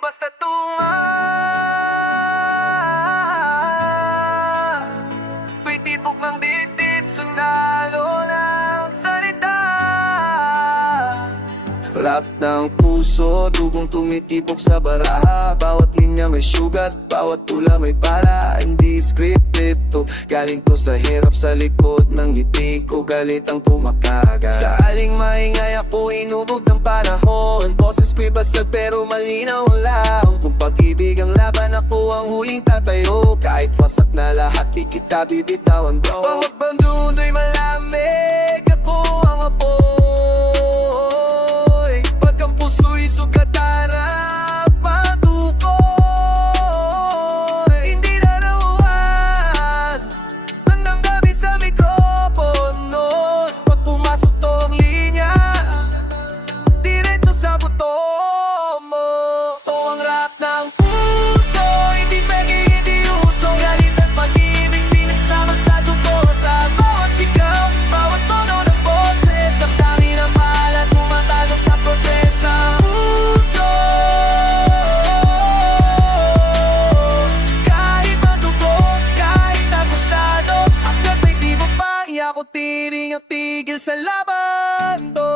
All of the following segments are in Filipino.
basta tunga. May tibok ng dibdib, sundalo ng salita. Rap ng puso, dugong tumitipok sa baraha. Bawat linya may sugat, bawat tula may para. Hindi scripted to, galing to sa hirap. Sa likod ng ngiti ko, galit ang kumakaga. Sa aling maingay ako, inubog ng panahon. Boses ko'y basag pero malinaw ang lahong. Kung pag-ibig ang laban, ako ang huling tatayo. Kahit wasak na lahat, di kita bibitawan, bro. Bawat bandudo'y malamig, ako ang apoy. Pag ang puso'y sugatara, patukoy. Hindi larawan, tandang gabi sa mikropono. Pag pumasok to ang linya, diretso sa buto mo. To ang rap ng puso, hindi pwede, hindi uso. Galit at pag-ibig, pinagsama sa dugo. Sa bawat sigaw, bawat tono ng boses, damdamin ang bahala, tumatago sa prosesa. Puso, kahit madugo, kahit akusado, hanggat may di mo pa, iyak o tiring ang tigil sa laban to.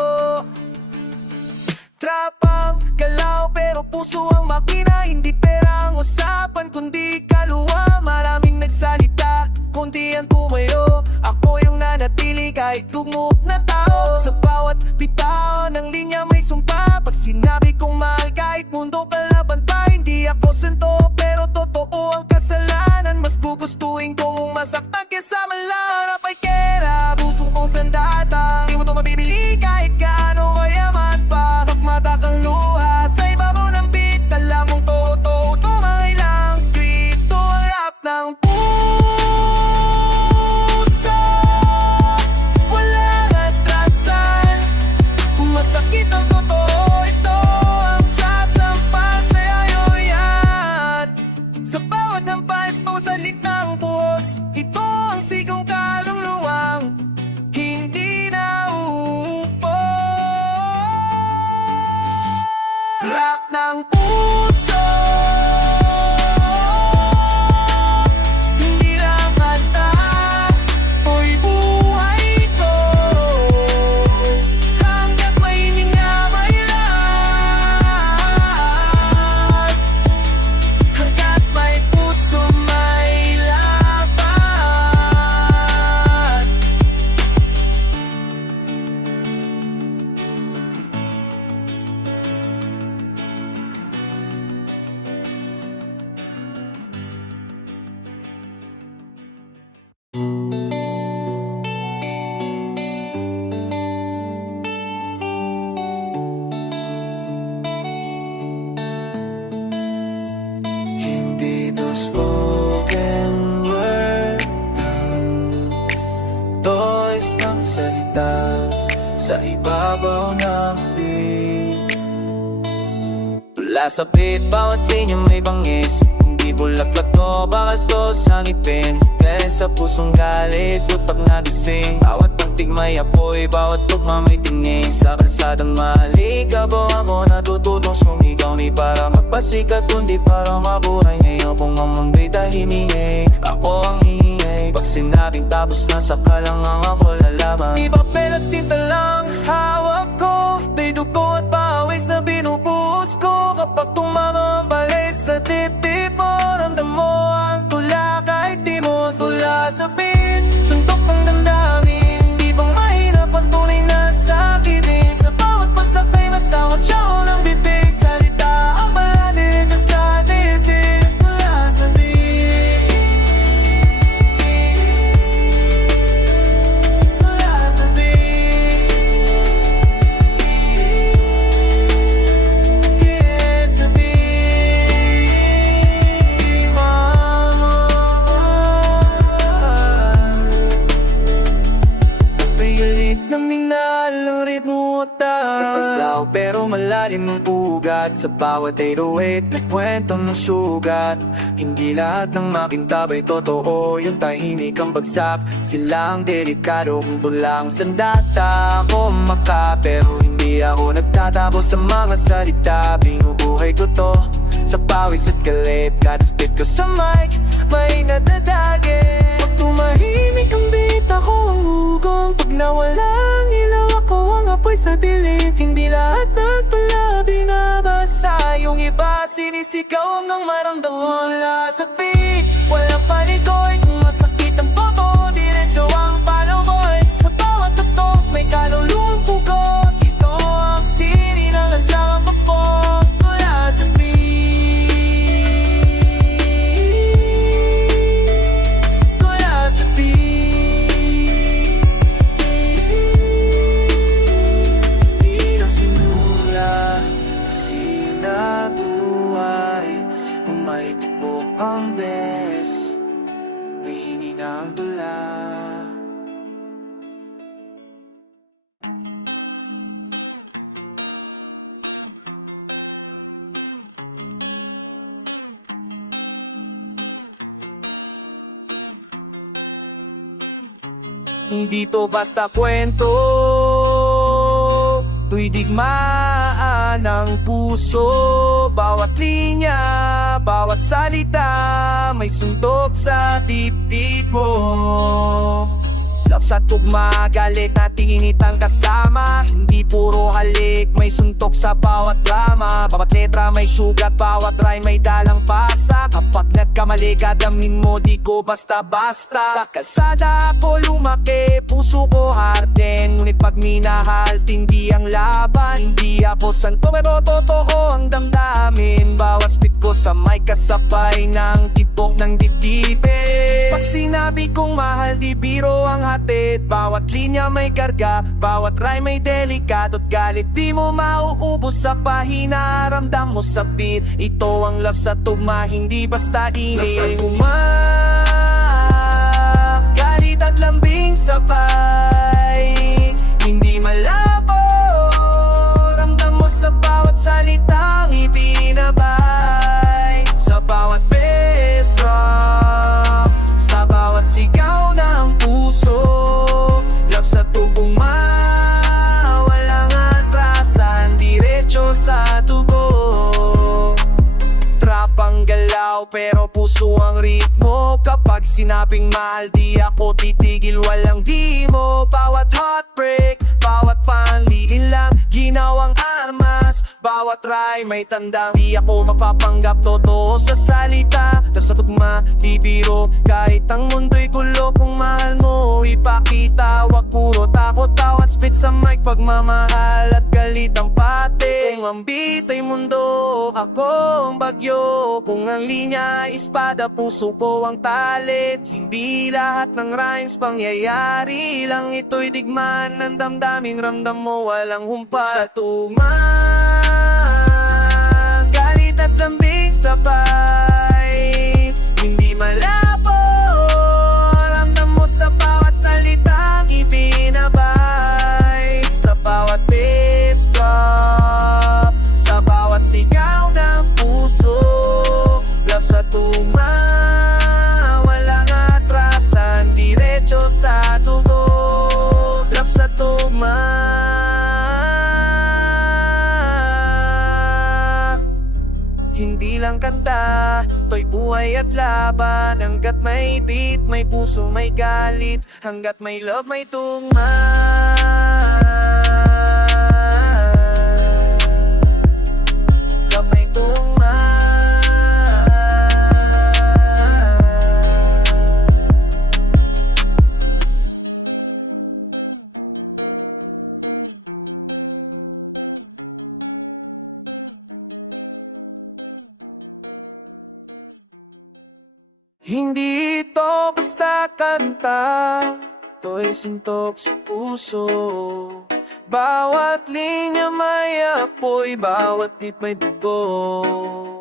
Trapang galaw pero puso ang makina. Hindi pera ang usapan kundi kaluwa. Maraming nagsalita, kundi ang tumayo. Ako yung nanatili kahit tugmok na tao. Sa bawat bitaw ng linya may sumpa. Pag sinabi kong mahal kahit mundo kalaban pa. Hindi ako santo pero totoo ang kasalanan. Mas gugustuhin kong masaktan kesa malarap ay kera. Puso kong sandata, di mo to mabibili kahit gaano kayaman pa. Mata kang luha sa ibabaw ng beat. Alam mong totoo, tumay lang script. To ang rap ng puso, walang atrasan. Masakit ang totoo, ito ang sasampal sa'yo yan. Sa bawat hampas, bawat salitang buhos, ito ang sigong kaluluwang hindi na uupo. Rap ng puso, hindi lang kanta, uy buhay ko. Hanggat may hininga may lahat, hanggat may puso may laban. Hindi to spoken word lang, toys ng salita sa ibabaw ng beat. Tula sa beat, bawat linya may bangis. Hindi bulaklak to, bakal to sa ngipin. Kaya sa pusong galit, utak nagising. Bawat pantig may apoy, bawat tugma may tingin. Sa kalsadang malikabo ako natututong sumigaw. Di para magpasikat, kundi para mabuhay. Ngayon kung ang mundo'y tahimik, ako ang ingay. Pag sinabing tapos na, saka lang ang ako lalaban. Di papel at tinta lang hawak ko, di dugo at pawis na binubuhos ko. Kapag tumama ang balay sa dibdib mo, ramdam mo ang tula kahit di mo tula sa beat. Suntok ng damdamin, di bang mahirap ang tunay na sakitin. Sa bawat pagsakay mas takot siya ng bibig. Salita ang baladik sa dibdib mula sa beat, mula sa beat. Can't sa beat, mama. Pilit na minahal ang ritmo at taraw, pero malalim ang ugat. Sa bawat 808 may kwento ng sugat. Hindi lahat ng makintabay totoo, yung tahimik ang bagsak. Sila ang delikado kung tulang sandata. Ako maka pero hindi ako nagtatapos sa mga salita. Binubuhay ko to, pawis at galit. Kada spit ko sa mic, may nadadagit. Pag tumahimik ang beat, ako ang ugong. Pag nawala ang ilaw, ako ang apoy sa dilim. Hindi lahat nagpala binabasa, yung iba sinisigaw hanggang maramdaman. Wala sa beat, walang paligoy. Kung masakit ang boto, diretso ang palaboy. Sa bawat tutok, may kaluluwang pugot. Ito ang siri ng lansang mapot. Wala sa beat, wala sa beat. Di na sinula, kasi nabuhay. Kung may tibok ang bes, may hininang tula. Hindi to basta kwento, to'y digmaan ng puso. Bawat linya, bawat salita, may suntok sa dibdib mo. Love sa tugma, galit na tinit ang kasama. Hindi puro halik, may suntok sa bawat drama. Bawat letra may sugat, bawat rhyme may dalang pasa. Kapag nagkamali ka, damhin mo, di ko basta-basta. Sa kalsada ako lumaki, puso ko harden. Ngunit pag minahal, tindi ang laban. Hindi ako santo pero totoo ang damdamin. Bawat spit ko sa mic kasabay ng tibok ng dibdibin. Pag sinabi kong mahal, di biro ang hatid. Bawat linya may karga, bawat rhyme may delikado't galit. Di mo mauubos sa pahina, ramdam mo sa beat. Ito ang love sa tugma, hindi basta init. Love sa tugma, galit at lambing sabay. Hindi malabo, ramdam mo sa bawat salitang ibinabay. Sa bawat bass drop, sa bawat sigaw ng puso. Love sa tugma, walang atrasan, diretso sa tubo. Trap ang galaw pero puso ang ritmo. Kapag sinabing mahal, di ako titigil, walang di mo. Bawat heartbreak, bawat panlilin lang, ginawang armas. Bawat rhyme may tandang, di ako mapapanggap, totoo sa salita. Sa tugma, di biro, kahit ang mundo'y gulo. Kung mahal mo, ipakita, wag puro takot. Tawat spit sa mic, pagmamahal at galit ang pati. Kung ang beat ay mundo, ako ang bagyo. Kung ang linya ay espada, puso ko ang talit. Hindi lahat ng rhymes pangyayari lang, ito'y digmaan ng damdamin. Ramdam mo, walang humpa. Sa tugma, galit at lambing sabay. Hindi malabo, ramdam mo sa bawat salitang ibinabay. Sa bawat bass drop, sa bawat sigaw ng puso. Love sa tugma, walang atrasan, diretso sa tubo. Love sa tugma, hindi lang kanta, to'y buhay at laban. Hanggat may beat, may puso, may galit. Hanggat may love, may tugma. Love, may tugma. Hindi ito basta kanta, to'y suntok sa puso. Bawat linya may apoy, bawat beat may dugo.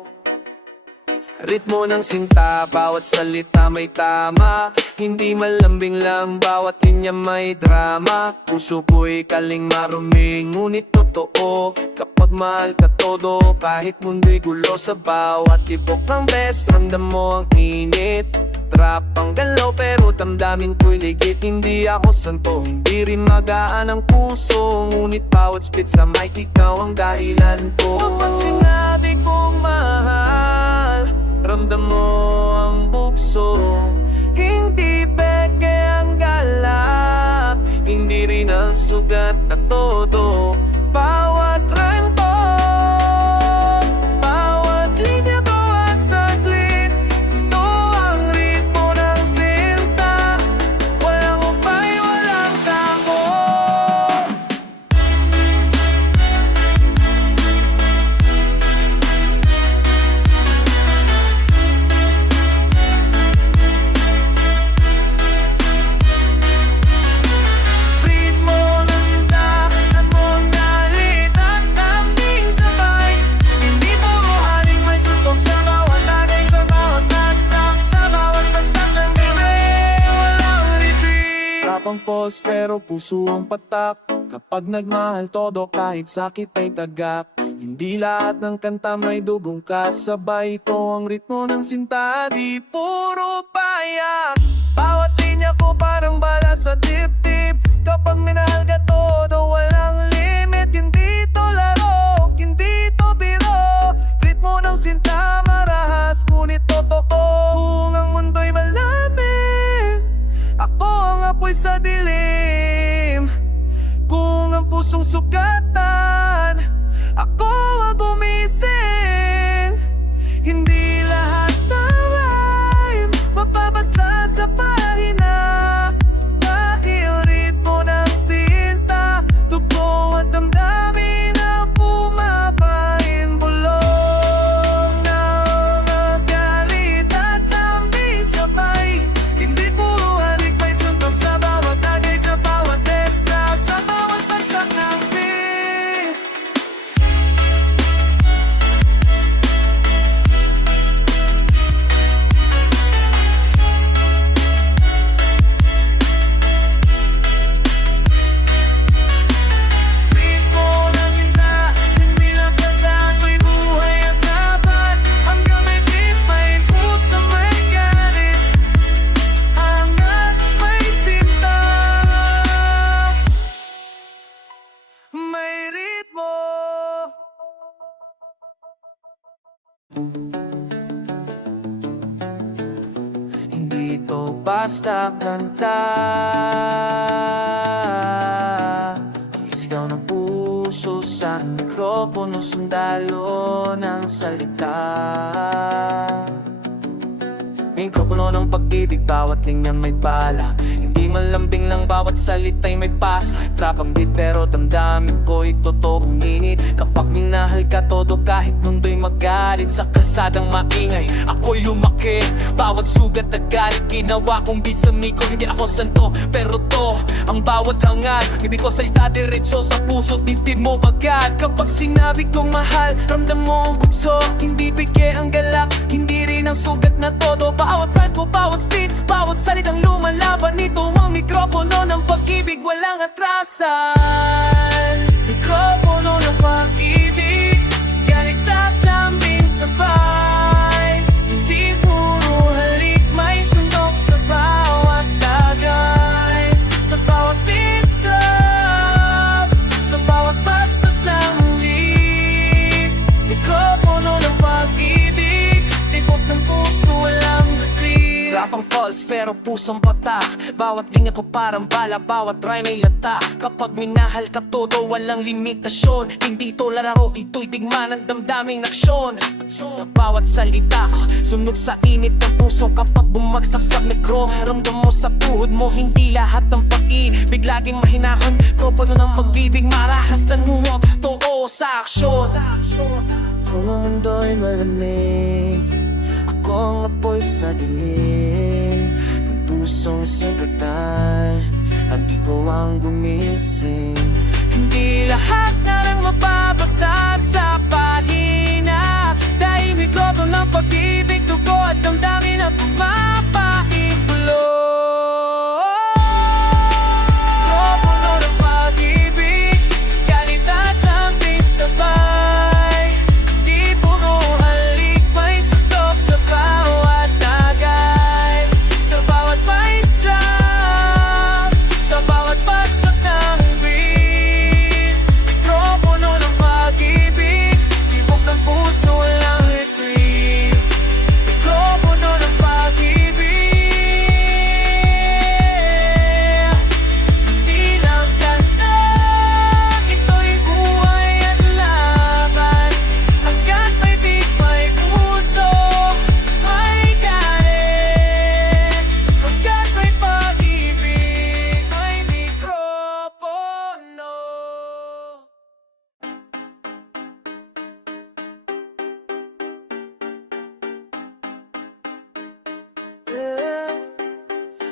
Ritmo ng sinta, bawat salita may tama. Hindi malambing lang, bawat linya may drama. Puso ko'y kaling marumi, ngunit totoo. Kapag mahal ka todo, kahit mundo'y gulo. Sa bawat tibok ng best, ramdam mo ang init. Trap ang galaw pero damdamin ko'y ligit. Hindi ako santo, hindi rin magaan ang puso. Ngunit bawat spit sa mic, ikaw ang dahilan ko. Kapag sinabi kong mahal, todo. Bawat rento, bawat linya, bawat saglit, ito ang ritmo ng sinta. Walang upay, walang tako. Ritmo ng sinta, at mong galit at daming sabay. Hindi puro haling, may suntok sa bawat tagay, sa bawat hashtag, sa bawat bagsak ng bibig. Walang retreat. Tapang pause pero puso ang patak. Kapag nagmahal todo kahit sakit ay tagak. Hindi lahat ng kanta may dugong kasabay. Ito ang ritmo ng sinta, di puro payak. Bawat linya ko parang bala sa dibdib. Kapag minahal ka todo, walang limit. Hindi to laro, hindi to biro. Ritmo ng sinta marahas, ngunit totoo. Kung ang mundo'y malamig, ako ang apoy sa dilim. Kung ang pusong sugatan, ako ang gumising. Hindi lahat ng rhyme mapabasa sa pahina. Dahil ritmo ng sinta, tugpo at damdamin na pumapain. Bulong na mga galit at daming sabay. Hindi puro halik, may suntok sa bawat tagay, sa bawat desktop, sa bawat bagsak ng beat. Ritmo ng sinta, hindi lang kanta, ito'y buhay at dapat. Hanggang may beat, may puso, may galit. Hanggang may sinta, may ritmo. Hindi ito basta kanta, isigaw ng puso sa mikropono, sundalo ng salita. Mikropono ng pag-ibig, bawat linya may bala. Hindi malambing lang, bawat salita'y may pasa. Trapang beat pero damdamin ko'y totoong init. Kapag minahal ka todo kahit mundo'y magalit. Sa kalsadang maingay, ako'y lumaki. Bawat sugat at galit, ginawa kong beat sa miko. Hindi ako santo, pero to ang bawat hangal. Hindi ko salita diretso sa puso, titid mo agad. Kapag sinabi kong mahal, ramdam mo ang bugso. Hindi bigay ang galak, hindi rin ang sugat na todo. Bawat rhyme ko, bawat speed, bawat salitang lumalaban. Ito ang mikropono ng pag-ibig, walang atrasan. Mikropono ng pag-ibig, galit at lambing sabay. Hindi puro halik, may suntok sa bawat tagay, sa bawat dislove, sa bawat bagsak ng beat. Mikropono ng pag-ibig, tibok ng puso, walang retreat. Trapang pulse pero pusong patak. Bawat linya ko parang bala, bawat rhyme ay lata. Kapag minahal ka todo, walang limitasyon. Hindi to laro, ito'y digma ng damdaming aksyon. Na bawat salita ko, sunog sa init ng puso. Kapag bumagsak sa mikro, ramdam mo sa tuhod mo. Hindi lahat ng pag-ibig laging mahinahon. Propano ng pag-ibig, marahas na nungo. Totoo sa aksyon. Kung ang mundo'y malamig, ako ang apoy sa dilim. Kung pusong sagatan, hindi ko ang gumising. Hindi lahat na lang mapabasa sa pahina. Dahil mikropono ng pag-ibig, dugo at damdamin na pumapain. Bulong mikropono ng pag-ibig, galit at lambing sabay. Di puro halik, may suntok sa bawat tagay, sa bawat vice drop, sa bawat bagsak ng beat. Mikropono ng pag-ibig, di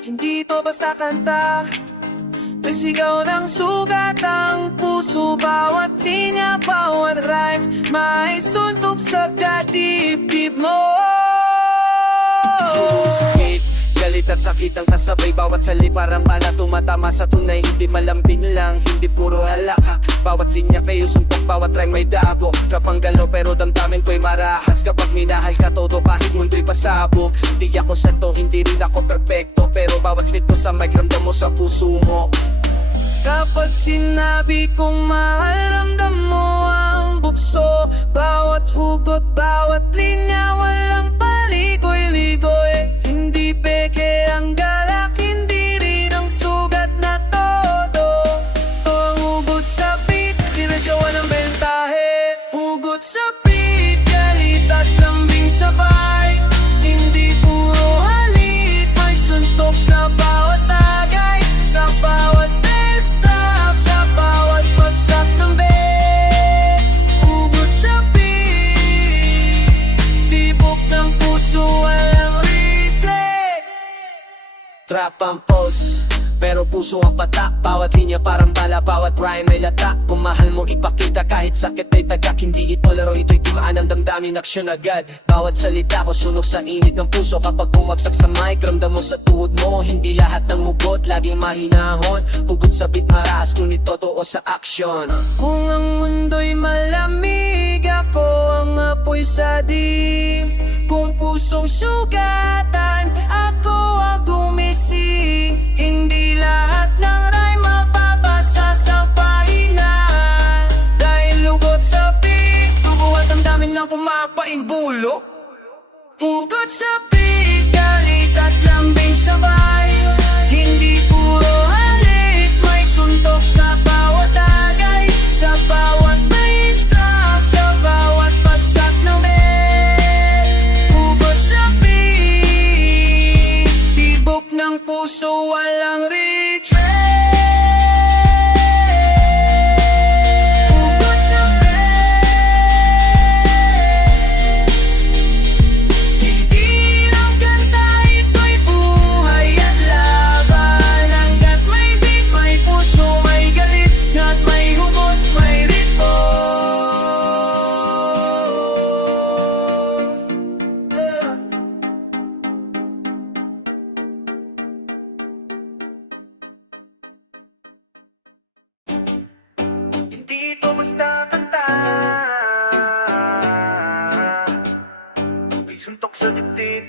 Hindi to basta kanta, nagsigaw ng sugat ang puso. Bawat linya, bawat rhyme, may suntok sa dibdib mo. Sakit, galit at sakit ang kasabay. Bawat salita parang bala tumatama sa tunay. Hindi malambing lang, hindi puro halaka. Bawat linya kayo suntok, bawat rhyme may dago. Kapanggalo pero damdamin ko'y marahas. Kapag minahal ka todo kahit mundo'y pasabog. Hindi ako santo, hindi rin ako perpekto, pero bawat spit ko sa mic ramdam mo sa puso mo. Kapag sinabi kong mahal, ramdam mo ang bukso. Bawat hugot, bawat linya, walang paligoy-ligoy. Hindi peke ang galak, hindi rin ang sugat na todo. Ang hugot sa beat, dinadyawan ng bentahe. Hugot sa beat, galit at lambing sabay. Hindi puro halit, may suntok sa bawat tagay. Sa bawat stop, sa bawat pagsak ng beat. Hugot sa beat, tibok ng puso, walang replay. Trap ang pose, pero puso ang patak. Bawat linya parang bala, bawat rhyme may latak. Kung mahal mo ipakita kahit sakit ay tagak. Hindi ito laro, ito'y timaan ng damdamin, aksyon agad. Bawat salita ko sunog sa init ng puso. Kapag bumagsak sa mic, ramdam mo sa tuhod mo. Hindi lahat ng hugot, laging mahinahon. Hugot sa beat marahas, ngunit totoo sa aksyon. Kung ang mundo'y malamig, ako ang apoy sa dim. Kung pusong sugatan, ako ang gumising. Hindi lahat ng rhyme mapapasa sa pahina. Dahil lugot sa beat, bubuhat ang dami ng pumapaing bulo. Hugot sa beat, galit at lambing sabay. Hindi puro halik, may suntok sa bawat tagay. Sa bawat may stop, sa bawat pagsak ng beat. Hugot sa beat, tibok ng puso, walang retreat. Hugot sa beat, hindi lang kanta, ito'y buhay at laban. Hanggat may beat, may puso, may galit, at may hugot, may ritmo. Hindi ito basta kanta, may suntok sa dibdib,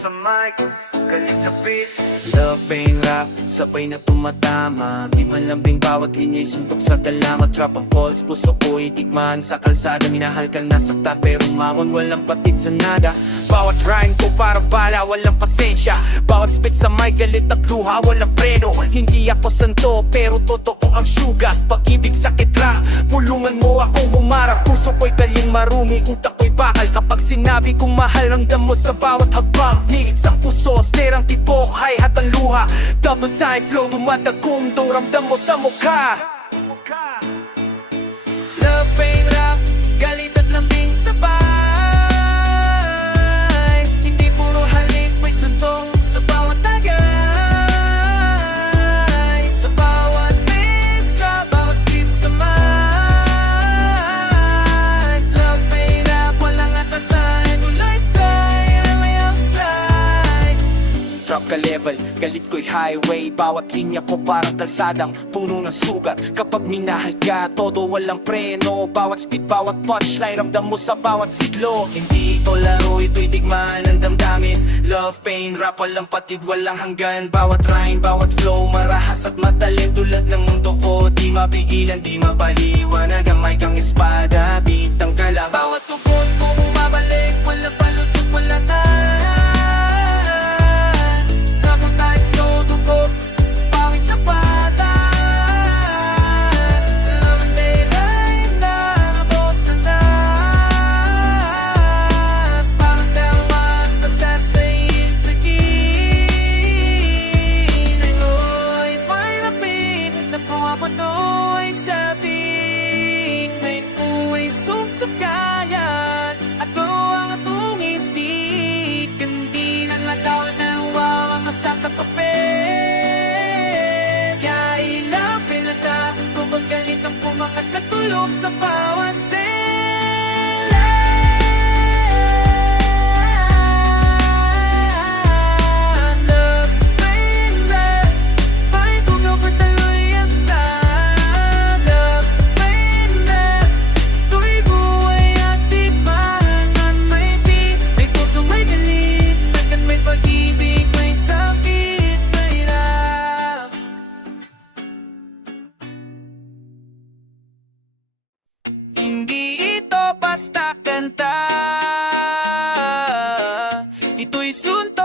sa mic, galit sa beat. Love, pain, rap, sabay na tumatama. Di malambing bawat linya'y suntok sa dalama. Trap ang pulse, puso ko'y digmaan sa kalsada. Minahal kang nasaktan pero mamon, walang patid sa nada. Bawat rhyme ko para bala, walang pasensya. Bawat spit sa mic, galit at luha, walang preno. Hindi ako santo pero totoo ang sugat. Pag-ibig sa kitra, pulungan mo akong humarap. Puso ko'y galing marumi, utak ko'y bakal. Kapag sinabi kong mahal, ramdam mo sa bawat habang. Niits ang puso, snare ang tipo, hi-hat ang luha. Double time flow, dumadagong dong ramdam mo sa mukha. Love, pain, rap, galit at lambing sabay. Hindi puro halik, may suntong sa bawat tagay. Sa bawat misra, bawat street sa mic. Love, pain, rap, walang atasan. Ulay strike, na may ang strike. Drop ka level, galit ko'y highway. Bawat linya ko parang kalsadang puno ng sugat. Kapag minahal ka, todo walang preno. Bawat speed, bawat punchline, ramdam mo sa bawat siglo. Hindi ito laro, ito'y digmaan ng damdamin. Love, pain, rap, walang patid, walang hanggan. Bawat rhyme, bawat flow, marahas at matalim. Tulad ng mundo ko, di mapigilan, di mapaliwanag. Ang mic ang espada, beat ang kalaban. Bawat tugon ko bumabalik, wala palusot, wala tahan. Kapag tayo flow, dugo, pawis sa pata. Laman day rhyme na nabos sa nas. Parang dalawang pasasayin sa kinangoy. May rapid na puwapato ay sabi. May puway sumsukaya.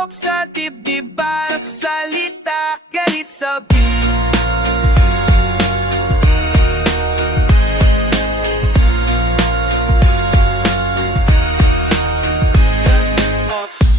suntok sa dibdib para sa salita, galit sa beat.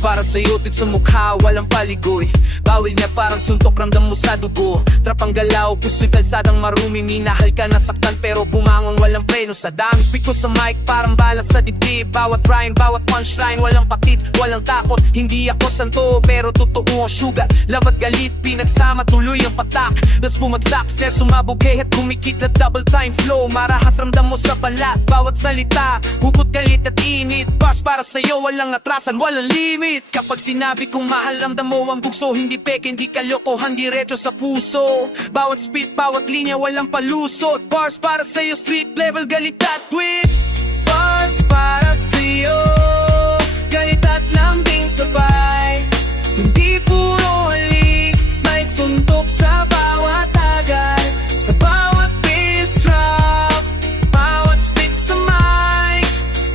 Para sa'yo, tit sa mukha, walang paligoy. Bawal niya parang suntok, ramdam mo sa dugo. Trapang galaw, puso'y kalsadang marumi. Minahal ka, nasaktan pero bumangon, walang preno sa dami. Speak ko sa mic, parang bala sa dibdib. Bawat rhyme, bawat punchline, walang pakit, walang takot. Hindi ako santo, pero totoo ang sugat. Lamat galit, pinagsama, tuloy ang patak. Das bumagsak, snare, sumabog, at kumikit na double time flow. Marahas, ramdam mo sa balat, bawat salita. Hugot, galit at init. Bars para sa'yo, walang atrasan, walang limit. Kapag sinabi kong mahal, ramdam mo ang bugso. Hindi peke, hindi kalokohan, diretso sa puso. Bawat spit, bawat linya, walang palusot. Bars para sa'yo, street level, galit at tweet. Bars para sa'yo, galit at lambing sabay. Hindi puro halik, may suntok sa bawat agad. Sa bawat bass drop, bawat spit sa mic.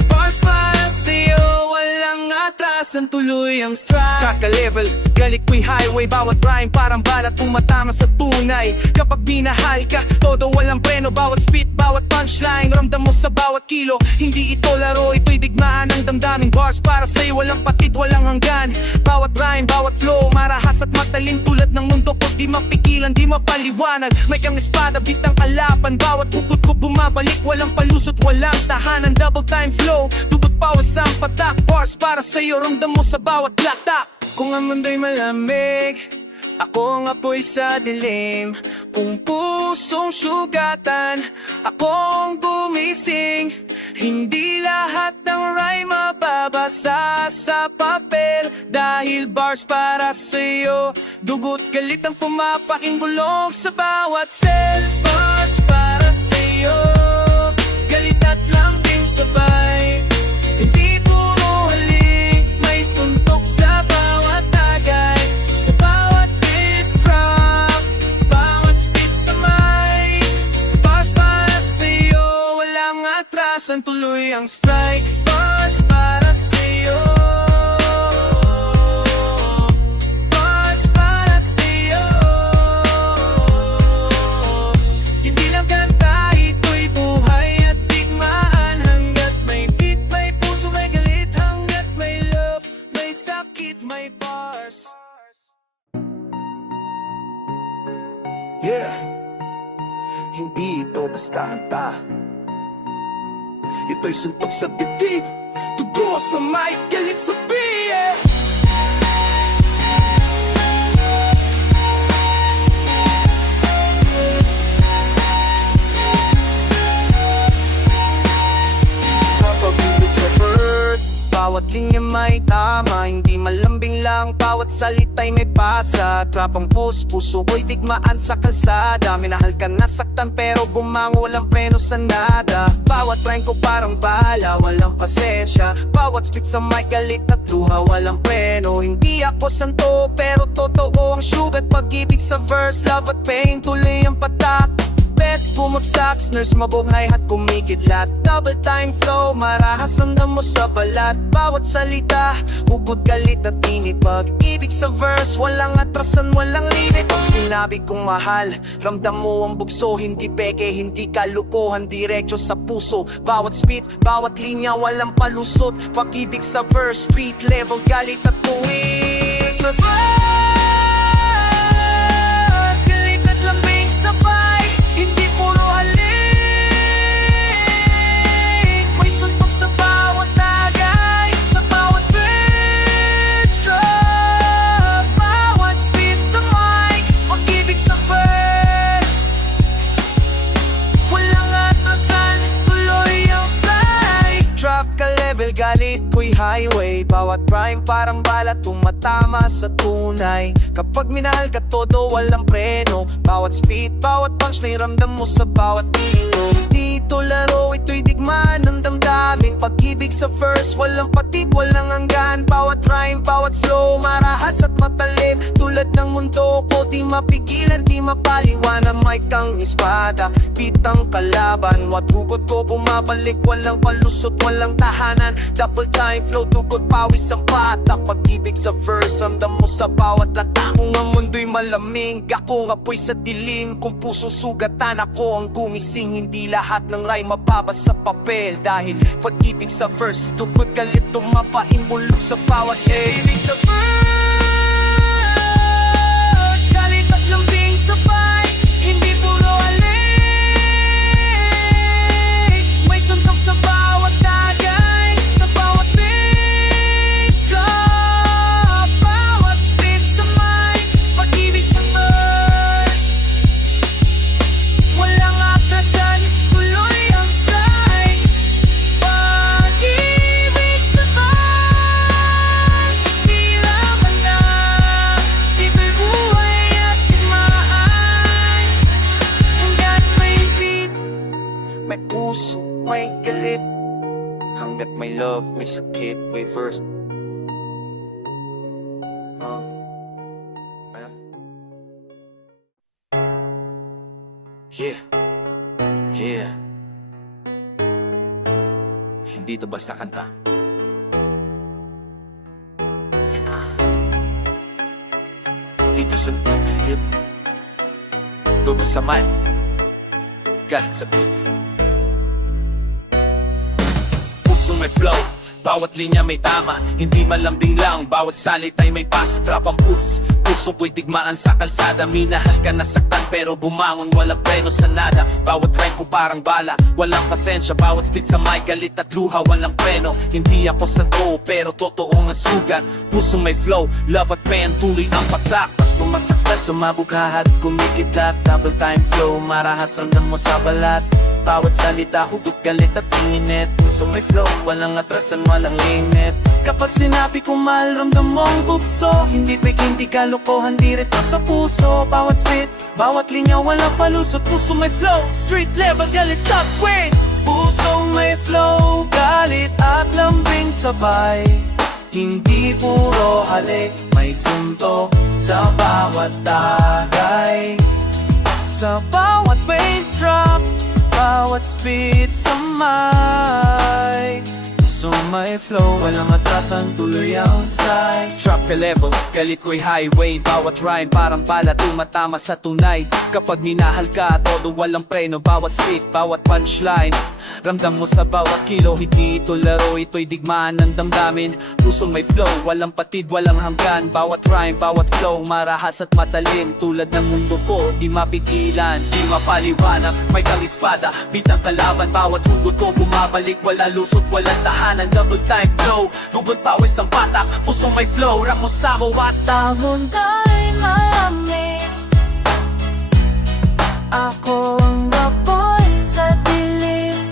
Bars para sa'yo, walang atrasan, tuloy ang strike. Kaka-level, galit ko'y highway. Bawat rhyme parang balat, tumatama sa tunay. Kapag binahal ka, todo walang preno. Bawat spit, bawat punchline, ramdam mo sa bawat kilo. Hindi ito laro, ito'y digmaan ng damdaming. Bars para sa'yo, walang patid, walang hanggan. Bawat rhyme, bawat flow, marahas at matalim. Tulad ng mundo ko, di mapigilan, di mapaliwanag. May kang espada, bitang kalaban. Bawat hugot ko bumabalik, walang palusot, walang tahanan. Double time flow, dugot pawas ang patak. Bars para sa'yo, ramdam mo sa bawat latak. Kung ang mundo'y malamig, ako ang apoy sa dilim. Kung pusong sugatan, akong gumising. Hindi lahat ng rhyme mababasa sa papel. Dahil bars para sa'yo, dugot galit ang pumapaking bulong sa bawat cell. Bars para sa'yo, galit at lambing sabay. Hindi puro halik, may suntok sa bawat tagay. Sa bawat bass drop, bawat spit sa mic. Bars para sa'yo, walang atrasan, tuloy ang strike. Bars para sa'yo, bars para sa'yo. Hindi lang kanta, ito'y buhay at digmaan. Hanggat may beat, may puso, may galit. Hanggat may love, may sakit, may bars. Yeah, hindi ito basta hanta. Ito'y suntok sa dibdib, tugo sa mic, galit sa beat. Napabilit sa verse, bawat linya may tama. Hindi malambing lang, bawat salita'y may pasa. Trapang puso ko'y digmaan sa kalsada. Minahal ka, nasaktan pero bumango, walang preno sa nada. Bawat rhyme ko parang bala, walang pasensya. Bawat spit sa mic, galit at luha, walang preno. Hindi ako santo pero totoo ang sugat. Pag-ibig sa verse, love at pain, tuloy ang patak. Best bumagsak, snares, mabog, hi-hat, kumikidlat. Double time flow, marahas, ramdam mo sa balat. Bawat salita, hugot, galit at init. Pag-ibig sa verse, walang atrasan, walang limit. Pag sinabi kong mahal, ramdam mo ang bugso. Hindi peke, hindi kalukuhan, diretso sa puso. Bawat spit, bawat linya, walang palusot. Pag-ibig sa verse, street level, galit at tuwing. Sa verse, galit at lambing sabay. Hindi puro halik, may suntok sa bawat tagay. Sa bawat bass drop, bawat spit sa mic. Pag-ibig sa verse, walang atrasan, tuloy ang strike. Drop ka level, galit ko'y highway. Bawat rhyme parang balat, tumatama sa tunay. Kapag minahal ka, todo walang preno. Bawat spit, bawat punchline, ramdam mo sa bawat kilo. Dito laro, ito'y digmaan ng damdamin. Pag-ibig sa verse, walang patid, walang hanggan. Bawat rhyme, bawat flow, marahas at matalim. Sulat ng mundo ko, di mapigilan, di mapaliwanag. May kang espada, pitang kalaban. Watugot ko bumabalik, walang palusot, walang tahanan. Double time flow, tugot pawis ang patak. Pag-ibig sa verse, ramdam mo sa bawat lata. Kung ang mundo'y malamig, ako nga po'y sa dilim. Kung pusong sugatan, ako ang gumising. Hindi lahat ng rhyme mababas sa papel. Dahil pag-ibig sa verse, tugot galit tumapaimulog sa bawat ibig sa verse, galit at lambing sabay. Hindi puro alik, may suntok sa bawat tagay, sa bawat bass drop, bawat spit sa mic. Pag-ibig sa verse, walang atrasan, tuloy ang strike. Pag-ibig sa verse, hirapan na, dito'y buhay at digmaan. Hanggat may beat, may puso, may galit. Hanggat may love, may sakit, may verse. Yeah, yeah. Hindi to basta kanta. Dito sa hip, tubo sa mic, galit sa beat. Pusong may flow, bawat linya may tama. Hindi malambing lang, bawat salita'y may pasa. Trapang boots, pusong ko'y digmaan sa kalsada. Minahal ka nasaktan pero bumangon, walang preno sa nada. Bawat rhyme ko parang bala, walang pasensya. Bawat spit sa mic, galit at luha, walang preno. Hindi ako sa to, pero totoo ang sugat. Pusong may flow, love at pain, tuloy ang patak. Mas bumagsak na sumabog lahat, kumikidlat. Double time flow, marahas ramdam mo sa balat. Bawat salita, hugot galit at init. Puso may flow, walang atrasan, walang limit. Kapag sinabi ko mahal, ramdam mo ang bukso. Hindi fake, hindi kalokohan, di rito sa puso. Bawat spit, bawat linya, walang palusot. Puso may flow, street level, galit top grade. Puso may flow, galit at lambing sabay. Hindi puro halik, may suntok sa bawat tagay. Sa bawat bass drop, bawat speed sa mic. So may flow, walang atrasan, tuloy ang style. Trap ka level, galit ko'y highway. Bawat rhyme parang bala, tumatama sa tunay. Kapag minahal ka, todo walang preno. Bawat speed, bawat punchline, ramdam mo sa bawat kilo. Hindi ito laro, ito'y digmaan ng damdamin. Pusong may flow, walang patid, walang hanggan. Bawat rhyme, bawat flow, marahas at matalin. Tulad ng mundo ko, di mapigilan, di mapaliwanag. May kang-espada, bitang kalaban. Bawat hugot ko bumabalik, wala lusot, walang tahanan. Double time flow, hugot pawis ang patak. Pusong may flow, rap mo sa bawat Ang munda'y malamig, ako ang apoy sa dilim.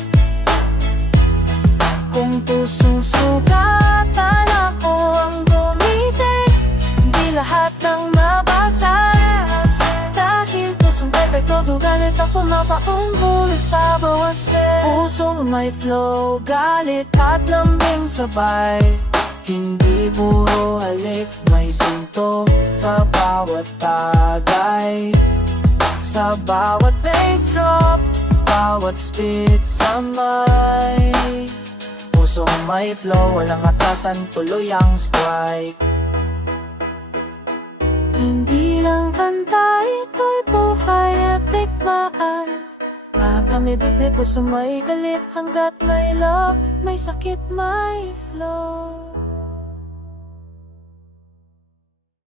Kung pusong sugatan, ako ang gumising. Hindi lahat ng mabasa, dahil pusong pepe flow, galit ako mapaumbulog sa bawat set. Pusong may flow, galit at lambing sabay. Hindi puro halik, may suntok sa bawat tagay. Sa bawat bass drop, bawat spit sa mic. Pusong may flow, walang atasan, tuloy ang strike. Hindi lang kanta, ito'y buhay at tikmaan. Makamibig may puso, may galit, hanggat may love, may sakit, may flow.